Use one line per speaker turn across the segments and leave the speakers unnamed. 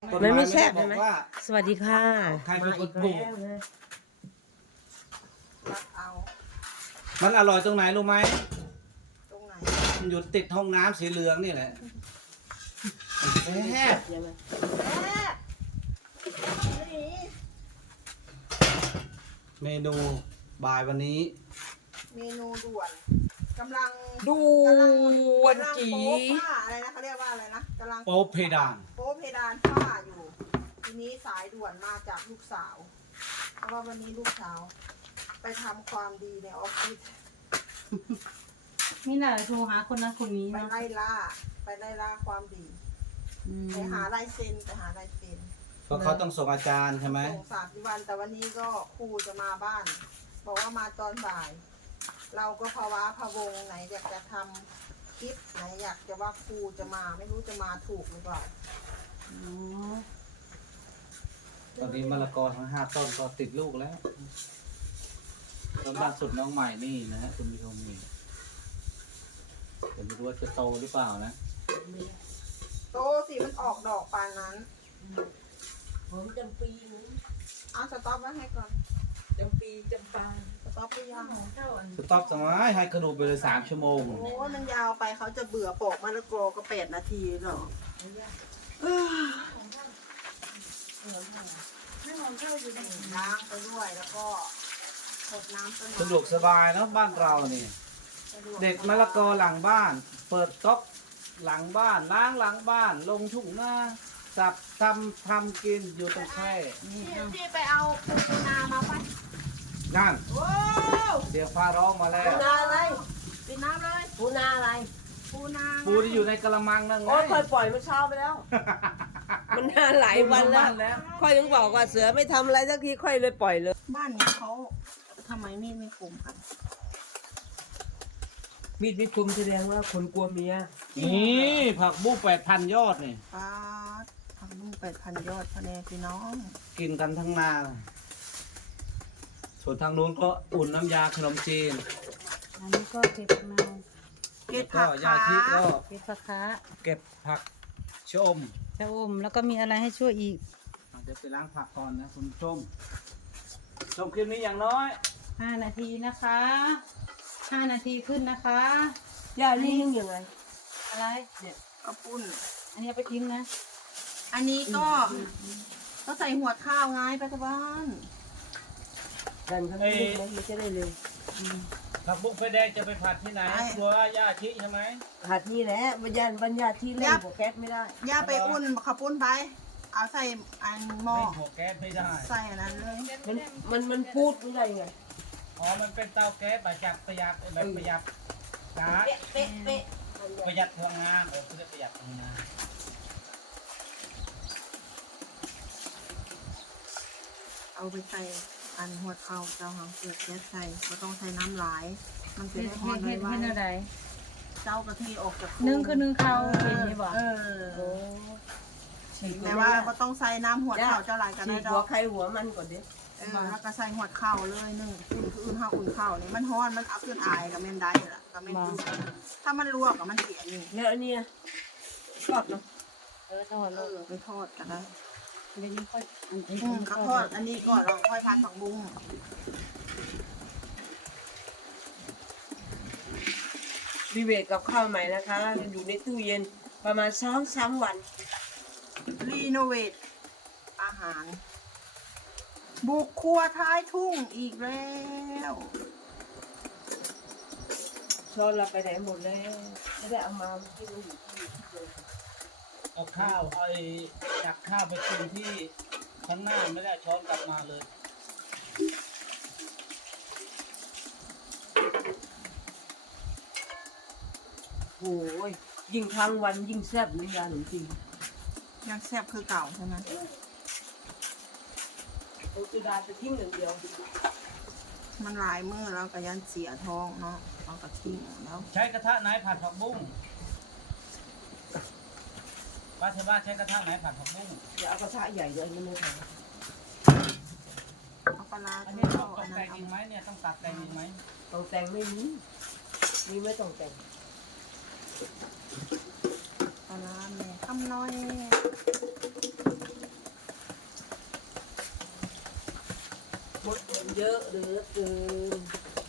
มันไม่แซ่บ
บ
ใช่
อก
ไหม
ว่า
สวัสดีค่ะ
ใครเป็น
มา
ค
อี
น
ก
ปลูก
แล้วนะ
รักเอา
มันอร่อยตรงไหนรู้ไหม
ตรงไหน
มันอยู่ติดห้องน้ำสีเหลืองนี่แหละแซ่บ
ใช่ไหม
แม่นี่
เมนูบ่ายวันนี้
เมนูด่วนกำลัง
ดูวันจี
กำลังโป๊ผ้าอะไรนะเขาเรียกว่าอะไรนะกำลัง
โป๊เพดาน
โป๊เพดานผ้าอยู่ ทีนี้สายด่วนมาจากลูกสาว เพราะว่าวันนี้ลูกสาว ไปทำความดีในออฟฟิศ
นี่แหละโทรหาคนนั้นคนนี้
ไป
เนาะ
ไล่ล่า ไปไล่ล่าความดี
อืม
ไปหาลายเซ็นไปหาลายเซ็น
เพราะเขาต้องส่งอาจารย์ใช่ไหม
ส่ง30 วันแต่วันนี้ก็ครูจะมาบ้าน บอกว่ามาตอนบ่าย เราก็ภาวะพะวงไหนอยากจะทำคลิปไหนอยากจะว่าครูจะมาไม่รู้จะมาถูกหรือเปล่า
อ๋อ
ตอนนี้มะละกอทั้ง5 ต้นก็ติดลูกแล้วต้นล่าสุดน้องใหม่นี่นะฮะคุณผู้ชมนี่ผมไม่รู้ว่าจะโตหรือเปล่านะ
โตสิมันออกดอกปานนั้น
ผมจำปีนะ
เอาสต็อปไว้ให้ก่อน
จำปีจำปา
สต็อปไปยัง
สต็อปสมัยให้กระดูกไปเลย3 ชั่วโมง
โอ้ยมันยาวไปเขาจะเบื่อปอกมะละกอก็8 นาทีหรอกล้างไปด้วยแล้วก็กดน้ำต้นไม้
สะดวกสบายเนาะบ้านเรานี่
สะวก
เด็ดมะละกอหลังบ้าน เปิดก๊อกหลังบ้านล้างหลังบ้าน ลงทุ่งนาสับทำกินอยู่ตรงแคร่
พี่ไปเอาปูนามาไป
นั่น
โอ้
เสียงฟ้าร้องมาแล้ว
ปูนาอะไร
ปิดน้ำเลย
ปูนาอะไร
ปูนา
ปูที่อยู่ในกระมังนั่นไง
โอ้ยค่อยปล่อยมันเช้าไปแล้ว มันนานหลายวันแล้ว
แล้ว
ค่อยถึงบอกว่าเสือไม่ทำอะไรสักทีค่อยเลยปล่อยเลย
บ้านนี้เขาทำไมมีดไม่คมกัน
มีดไม่คมแสดงว่าคนกลัวเมีย
นี่ผักบุ้ง8,000 ยอดนี่
ป้าดทำลูก8,000 ยอดพะแนงพี่น้อง
กินกันทั้งนาส่วนทางนู้นก็อุ่นน้ำยาขนมจีน
อันนี้ก็เก็บมะนาว
เก็บ
ก็
ผัก
ยา
ขา
ชีก็
เก็บผักคะ
เก็บผักชะอม
ชะอมแล้วก็มีอะไรให้ช่วยอีก
เดี๋ยวไปล้างผักก่อนนะคุณผู้ชมชมคลิปนี้อย่างน้อย
5 นาทีนะคะ5 นาทีขึ้นนะคะ
ย่านี่ยังไง
อะไร
เนี่ย
กระปุ้น
อันนี้เอาไปทิ้งนะ
อันนี้ก็ใส่หัวข้าวไงไปกับบ้าน
ดันข้างนี้ไหมมันจะได้เร็ว
ผักบุ้งไฟแดงจะไปผัดที่ไหนครัวย่าชิใช่ไหม
หัดนี่แหละบรรยาบรรยาที่เล่นหัวแก๊สไม่ได้
ย่าไปอุ่นข้าวปุ้นไป เอาใส่อันหม้อ
ไม่หัวแก๊สไม่ได้
ใส่อันนั้นเลย
มันพูดไม่ได้ไง
อ๋อมันเป็นเตาแก๊สแบบประหยัดแบบประหยัดก๊าซ
เป๊ะเป๊ะ
ประหยัดพลังงานเพื่อประหยัดพลังงาน
เอาไปใส่อันหัวข้าวเจ้าหางเกลือแก๊สใส่ก็ต้องใส่น้ำหลาย มันจะ
เฮ็ด
ได้หอ
เฮ็
น
ด
ไว
เฮ็ดเฮ็ดอะไร
เจ้ากะทิออกจาก
นึ่งคือนึ่งข้าวเป็นนี่บอก
เออแต่ว่าก็ต้องใส่น้ำหัวข้าวเจ้าหลายกัน
ฉี
ได้
ก
ด
หั
อ
ว
ก
ใครหัวมันก่อนดิ
แล้วก็ใส่หัวข้าวเลยนึ่งอุ่นข้าวอุ่นข้าวนี่มันฮ้อนมันเอาขึ้นอายกับแม่นได้ล่ะกับแม่นดูถ้ามันลวกกับมันเสียนี่
แล้วอันเนี้ยชอบเนาะ
ทอด
ไปทอดกันได้
เดี๋ยวนี้ค่อยอันนี้
ก็ทอดอันนี้ก่อนเราค่อยพันผักบุ้ง
รีเวทกับข้าวใหม่นะคะอยู่ในตู้เย็นประมาณ2-3 วัน
รีโนเวทอาหาร บุกครัวท้ายทุ่งอีกแล้ว
ช้อนเราไปไหนหมดแล้วไม่ได้เอามาที่มันอยู่ที่เดิม
เอาข้าวไอ้จากข้าวไปกินที่ข้างหน้าไม่ได้ช้อนกลับมาเลย
โอ้ยยิ่งทั้งวันยิ่งแซ่บเลยยาหนูจริง
ยังแซ่บคือเก่าใช่ไหม
โอ้จุดาจะทิ้งอย่างเดียว
มันหลายมื้อแล้วก็ยันเสียท้องเนาะเอากระทิ้งแล้ว
ใช้กระทะไหนผัดผักบุ้งป้าเทบ้านใช้กระทะไหนผัดผักบุ้ง
อย่าเอากระทะใหญ่เลยมันไม่พอ
เอาปลาร้า
อัน
เท
นี้
า
ต้องต
อั
ก
นนั้
แต่
น
ง
เอา
อีกไหมเนี่ยต้องตัดแต่งอีกไหม
ต้องแต่งไม่มีไม่ต้องแต่ง
ปลาร้าแม่คำน้อย
หมดเยอะเหลือเกิน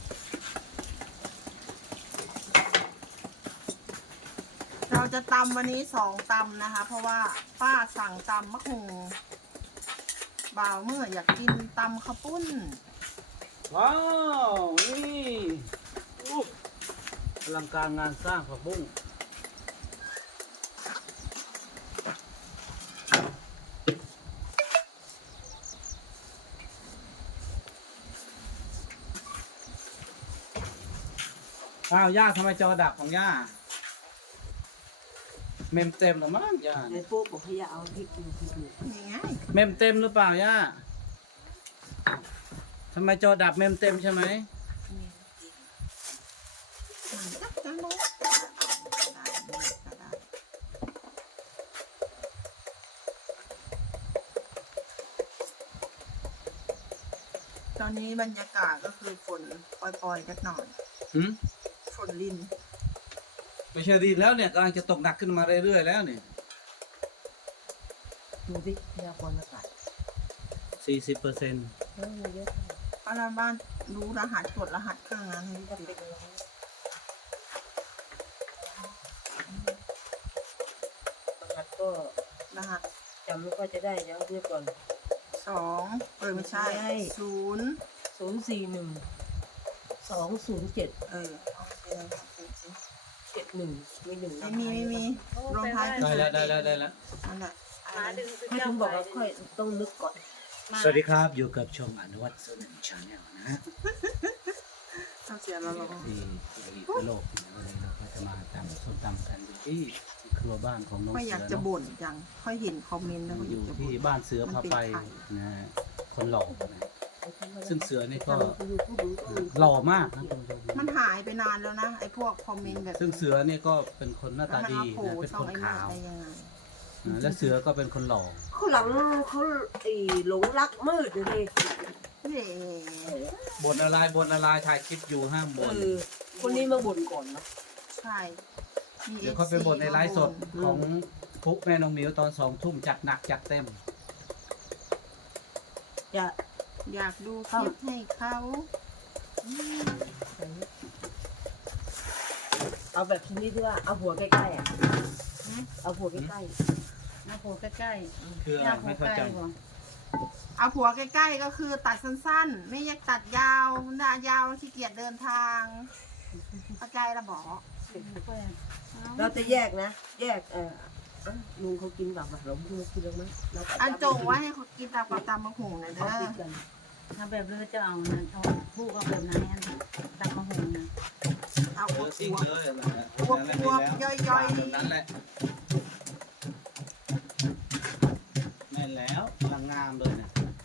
เราจะตำวันนี้2 ตำนะคะ เพราะว่าป้าสั่งตำมะฮุงบ่าวเมื่ออยากกินตำข้าวปุ้น
ว้าวนี่อุ๊ยอลังการงานสร้างผักบุ้งอ้าวย่าทำไมจอดับของย่าเมมเต็มหรือมั้งย่า
ในพวกบอกให้อย่าเอาพริกดูพริกดู
นี่ไง
เมมเต็มหรือเปล่าย่าทำไมจอดับเมมเต็มใช่ไหม
จักจังเลยตอนนี้บรรยากาศก็คือฝนปล่อยๆจักหน่อย
หืม
ฝนลิน
ไม่ใช่ดีแล้วเนี่ยกำลังจะตกหนักขึ้นมาเรื่อยๆแล้วเนี่ย
ดูสิพยากรณ์อากาศ
40%
เยอะ
ป้าบ้านรู้รหัสกดรหัสข้างนั้นให้
ก็
ดู
เป็นรหัสก็
รหัส
จำไม่ค่อยจะได้เดี๋ยวเรียกก่อน
2ไม่ใช่
ไม่ใช่
0
041 207
เอาไปเลยครับ
71มีหนึ่ง
ไม่มีรวมท้ายเป็น
ได้แล้วได้แล้ว
นั่นแหละ
มาดึงสุด
ให้
ยอ
คุ
ด
ณบอกว่าค่อยต้องนึกก่อน
สวัสดีครับอยู่กับช่องอนุวัฒน์สุนันท์ชาแนลนะฮะ
ต้องเสียแล้วเรา
ที่โลกวันนี้เราก็จะมาตำส้มตำกันอยู่ที่ครัวบ้านของน้อง
ค่อย
เสื
อยาก
อ
จะ
เนาะ
บ่นจังค่อยเห็นคอมเมนต์แล้วก็อ
อย
าก
ยู่
จะบ่
ที่
น
บ้านเสือพาไปนะฮะคนหล่อนะซึ่งเสือนี่ก็หล่อมากนะคุณผู้ชม
มันหายไปนานแล้วนะไอ้พวกคอมเมนต์แบบ
ซึ่งเสือนี่ก็เป็นคนหน้าตาดี
แล้วมัน
นะ
มาโผล่
เป็น
ช่อ
ค
ง
น
ไอ้เมื่
ขา
อ
ว
ได้ยังไง
และเสือก็เป็นคนหล่อ
เขาหลังเขาหลงรักมืดเลย
เย่
บ่นอะไรถ่ายคลิปอยู่ห้ามบ่น
คนนี้มาบ่นก่อนนะ
ใช่มี
เดี๋ยวเขาไปบ่นในไลฟ์สดของพุกแม่น้องหมิวตอน2 ทุ่มจัดหนักจัดเต็ม
จะ
อยากดูคลิปให้เขา
เอาแบบชนิดที่ว่าเอาหัวใกล้ๆอ่ะเอาหัวใกล้
หน้าโผล่ใกล้ๆ
คือ
ห
อะไร
น้าโผล่
ไม่
ใก
เข้า
ล้
ใจ
บ่
เอาผัวใกล้ๆก็คือตัดสั้นๆ ไม่อยากตัดยาวหน้ายาวขี้เกียจเดินทางเข้าใจละบอก
ๆเราจะแยกนะ แยกลุงเขากินแบบเราลุงกินแล้วมั้ย
อันจงไว้ให้เขากินตามกับตามมะฮุงนะเด้
เขา
อ
ติดกัน
ถ้าแบบเลือจะเอานะเอาผู้เอาแบบไหนอันตักมะฮุงนะ
เอา
เอ
อว
อบ ซิ่ง
ๆ
เลยอะไรนะ
อวบๆย่อยๆ
แบบนั้นแหละแม่นแล้วกำลังงามเลยนะ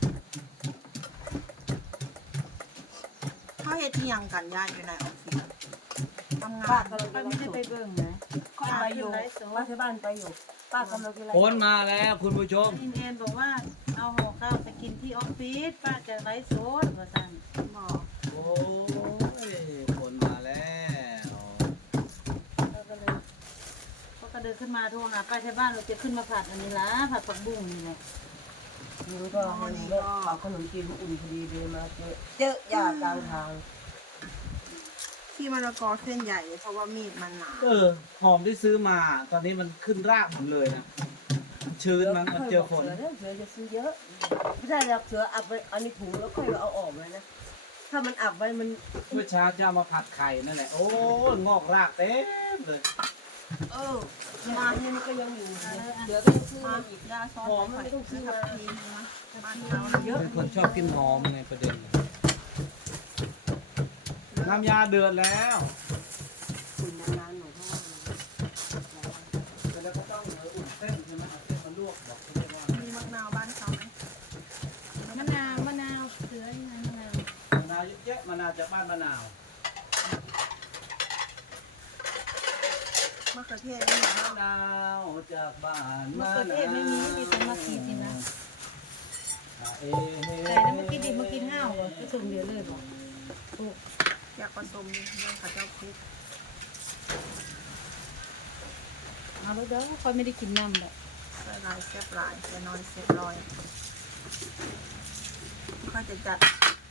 เขาเฮ็ดที่ยังกันย้ายอยู่ในออฟฟิศทำงา
ป้าน กำลัง
ก็
จะ
ไม่ได้ไปเบิ่งนะ
ไปอยู่ป้าที่บ้านไปอยู่ป้ากำลังจะไล่
โอนมาแล้วคุณผู้ชม
อินเอ็นบอกว่าเอาห่อข้าวไปกินที่ออฟฟิศป้าจะไลฟ์สดว่าซั่น
บอก
โอ้ยโอนมาแล้ว
เขาก็เลยเขาก็เดินขึ้นมาโทรหาป้าที่บ้านเราจะขึ้นมาผัดอันนี้ละผัดผักบุ้งนี่แหละ
ลุงก็ให้เลิกเอาขนมจีนอุ่นพอดีเลยมาเจอยากลางทาง
ที่มะละกอเส้นใหญ่เพราะว่ามีดมันหนา
หอมที่ซื้อมา ตอนนี้มันขึ้นรากหมดเลยนะชื้นมันเจอฝน
เสือจะซื้อเยอะไม่ได้หรอกเสืออับไว้อันนี้ถุงแล้วค่อยเอาออกเลยนะถ้ามันอับไว้มัน
เมื่อเช้าจะเอามาผัดไข่นั่นแหละ โอ้งอกรากเต็มเลย
มาเนี่ยมันก็ยังอยู่เสือก็ยังซื้อ
มา
มา
อี
อี
ก
ก
ยาซอส
หอมมันไม่ต้องซื้อมา
ทีนะบ้านเราเยอะ
เป็นคนชอบกินหอมในประเด็น น้ำยาเดือดแล้ว
คุณนานๆหน่อยเพราะว่า
แล้วก็ต้องอุ่นเส้นใช่ไหมเอาเส้นมาลวกบอกเขาเลยว่า
มีมะนาวบ้านเขาไหม
มะนาวเสือยังไงมะนาว
มะนาวเยอะแยะมะนาวจากบ้านมะนาว
มะเขือเทศนี่นะ
มะนาวจากบ้าน
มะ
มะ
เขือเทศไม่มีมีแต่มะขีดนี่นะ
เอ๊ะ
แต่แล้วเมื่อกี้ดิเมื่อกี้ห้าวเหรอก็สุ่มเดียวเลยบอกโอ้
อยากผสมเรื่องข้าวเจ้าพริก
เอาแล้วเด้อคอยไม่ได้กินน้ำแบบ
ใส่ลายแซ่บลายใส่น้อยเซฟร้อยเขาจะจัด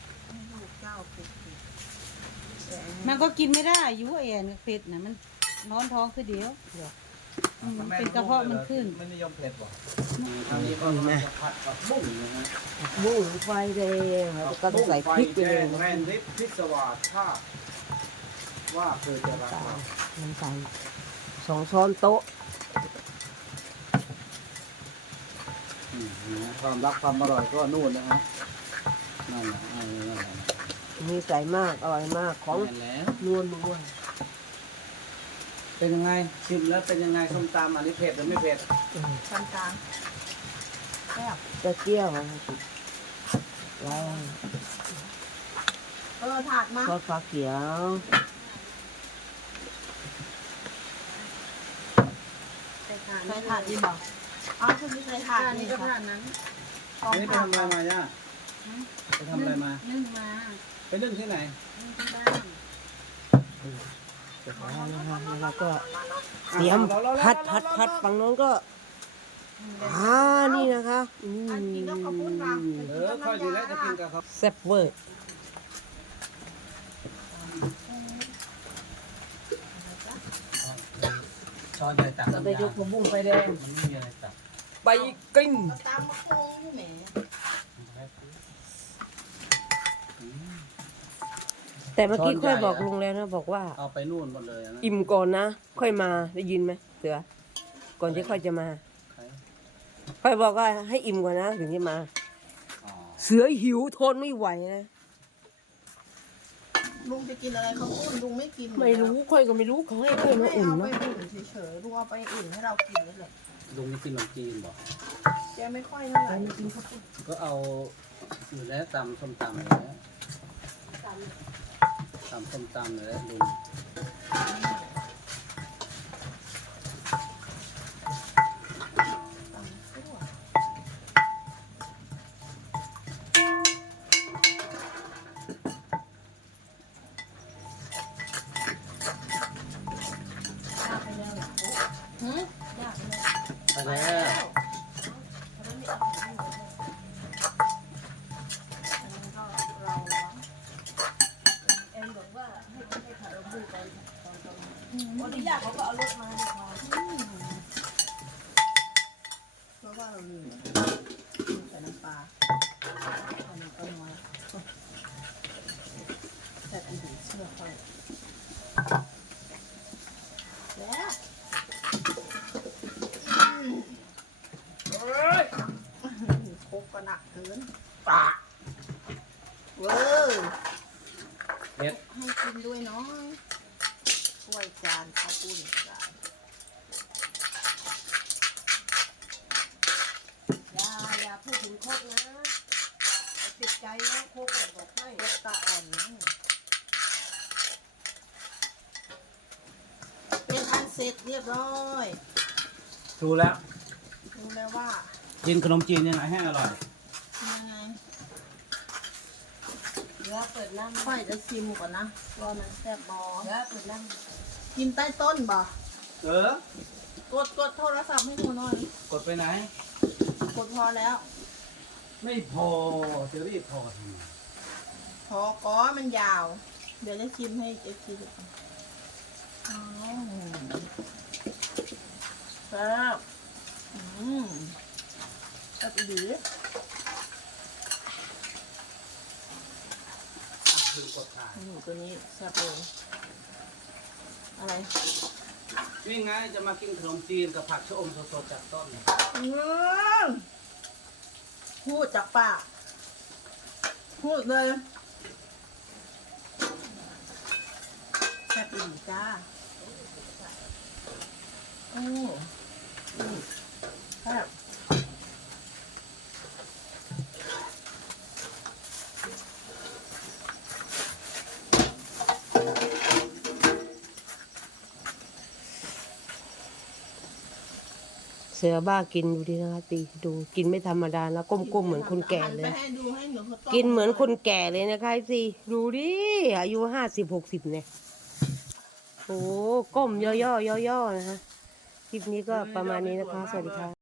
จ้าเผ็ดแต่
มันก็กินไม่ได้อยุ่แอนกับเผ็ดนะมันร้อนท้องคือเดียวเป็นกระเพาะมันขึ้น
ไม่นิยมเผ็ดบ่ทางนี้ก็จะผัดกับบุ้งนะฮะ
บุ้งไฟแดงแล้วก็ใส่พริกไปเลย
แมนลิปพิศวาสชาติว่าเคยจะรักเรา
น้ำตาล2 ช้อนโต๊ะ
ความรักความอร่อยก็นู่นนะฮะนั่นแหละนั่นแหละ
มีใส่มากอร่อยมากของ
นั่นแล้ว
นวลด้วย
เป็นยังไงชิมแล้วเป็นยังไงส้มตำอันนี้เผ็ดหรือไม่เผ็ด
กลางกลางแซ่บ
จะเกี้ยวว้าว
ถาดมา
ทอดฟ้าเขียว
ใส่ถ่าน
ใส่ถาดดีบอกอ๋อคือมีใส่ถาด
ถ่าน
นี่
นี่ก็
ค่ะ
ถ่านนั้น
อันนี้ไปทำอะไรมาย่าไปทำอะไรมา
นึ่งมา
ไปนึ่งที่ไหน
นึ่งที่บ้าน
แล้วก็เตรียมพัดฝั่งโน้นก็นี่นะคะอืม
อันกินก็ขอบคุณค่ะ
ค่อยดีแล้วจะกินกับเขา
แซ่บเวอร์
ช้อนใหญ่ตัก
เราได้ยกบุ้งไฟแดง
มันไม่มีอะไรตัก
ใบกลิ้ง
เอาตามมาโค้งแหม
แต่เมื่อกี้ค่อยบอกลุงแล้วนะบอกว่า
เอาไปนู่นหมดเลยนะ
อิ่มก่อนนะ ค่อยมาได้ยินไหมเสือก่อนที่ค่อยจะมา
ใคร
ค่อยบอกว่าให้อิ่มก่อนนะถึงจะมา
อ๋อ
เสือหิวทนไม่ไหวนะ
ลุงจะกินอะไรเขาพูดลุงไม่กิน
ไม่รู้ค่อยก็ไม่รู้เขาให้ค่อยมา
ไม่
อุ่น
เอาไป
เนาะ
อุ่นเฉยๆลุงเอาไปอุ่นให้เรากินนี่แหละ
ลุงนี่กินขนมจีนบอก
แกไม่ค่อยเท่าไหร่
ก็เอาอยู่แล้วตำส้มตำอยู่แล้วตำส้มตำอยู่แล้วลุง
หืม
ไปแล้ว
วันนี้ยากเขาก็เอารถมา
เพราะว่าเราลืมใส่น้ำปลาอันนี้ก็น้อยแต่อันนี้เชื่อค่อยแล้วโคกก็หนักเกินปากเว้ย
เผ็ด
ให้กินด้วยน้อยถ้วยจานข้าวปุ้นจาน
อย่าพูดถึงโคกนะติดใจนะโคกบอกให้
รสตาอ่อนนี่เป็นอันเสร็จเรียบร้อย
ดูแล้ว
รู้แล้วว่า
กินขนมจีนยังไงให้อร่อย
ยังไง
เดี๋ยวเปิดน้ำ
ค่อยจะชิมก่อนนะว่ามันแซ่บบอ
เดี๋ยวเปิดน้
กินใต้ต้นบ่
ก
ดโทรศัพท์ให้หนูหน่อย
กดไปไหน
กดพอแล้ว
ไม่พอจะรีบพอทำไม
พอก้อมันยาว เดี๋ยวจะชิมให้เอฟซีดูอ๋อแซ่บแซ่บดี
คือกดถ่าย
ตัวนี้แซ่บเลยอะไร
นี่ไงจะมากินขนมจีนกับผักชะอมสดๆจากต้น
พูดจากปากพูดเลยแซ่บอีกจ้าแซ่บ
เสือบ้ากินดูดินะคะตีดูกินไม่ธรรมดาแล้วก้มๆเหมือนคนแก่เลย
หันไปให้ดูให้หนูเขาต้ม
กินเหมือนคนแก่เลยนะคะสิดูดิอายุ50-60เนี่ยโอ้ก้มย่อๆนะคะคลิปนี้ก็ประมาณนี้นะคะ สวัสดีค่ะ